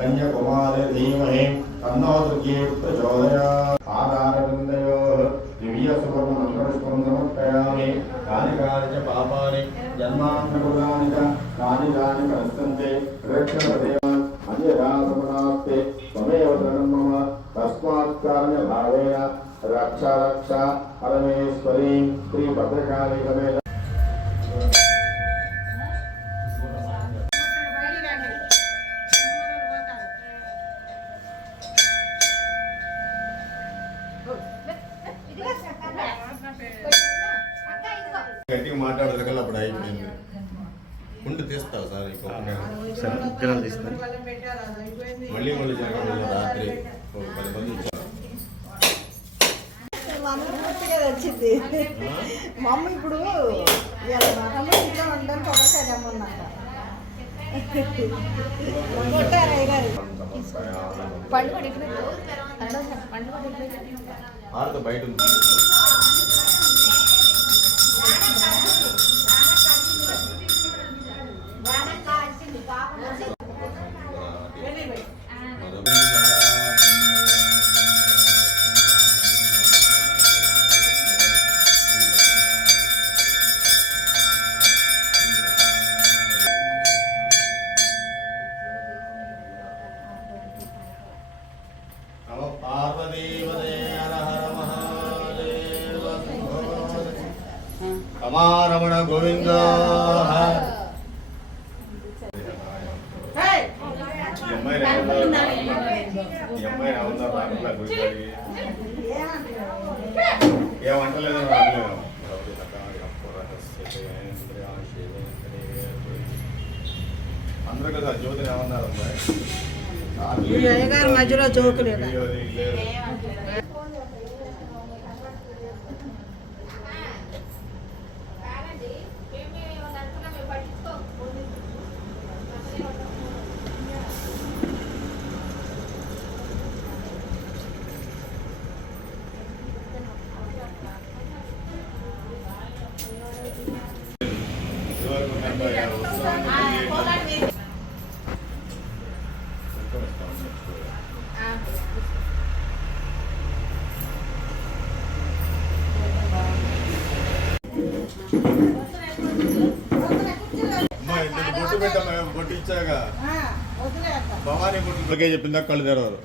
कन्याकुमारी धीमहि तन्नो दुर्गे प्रचोदयात्। आधारविन्दयोः दिव्य सुवर्ण मंगलपुष्पं समर्पयामि। कानि कानि च पापानि जन्मान्तरकृतानि च कानि कानि प्रस्तन्ते रक्षणपदेवान् अन्यथा समनास्ते त्वमेव शरणं मम तस्मात् कारणभावेन रक्ष रक्ष परमेश्वरी श्रीभद्रकाली समेत గట్టిగా మాట్లాడదు అప్పుడు అయిపోయింది. ఉండి తీస్తావు సార్ తీస్తాను మళ్ళీ మళ్ళీ రాత్రి ఒక 10 మంది వచ్చింది మా అమ్మ ఇప్పుడు ఇంట్లో ఉండడానికి ఒకసారి అమ్మన్నాక బయట ఉంది. రమణ గోవింద ఏమంటలేదు అందరూ కదా జ్యోతిని ఏమన్నారు మధ్యలో జోకులేదు. బొట్టు ఇచ్చాగా భవానీ బొట్టు చెప్పిందా కళ్ళు తెరవరు.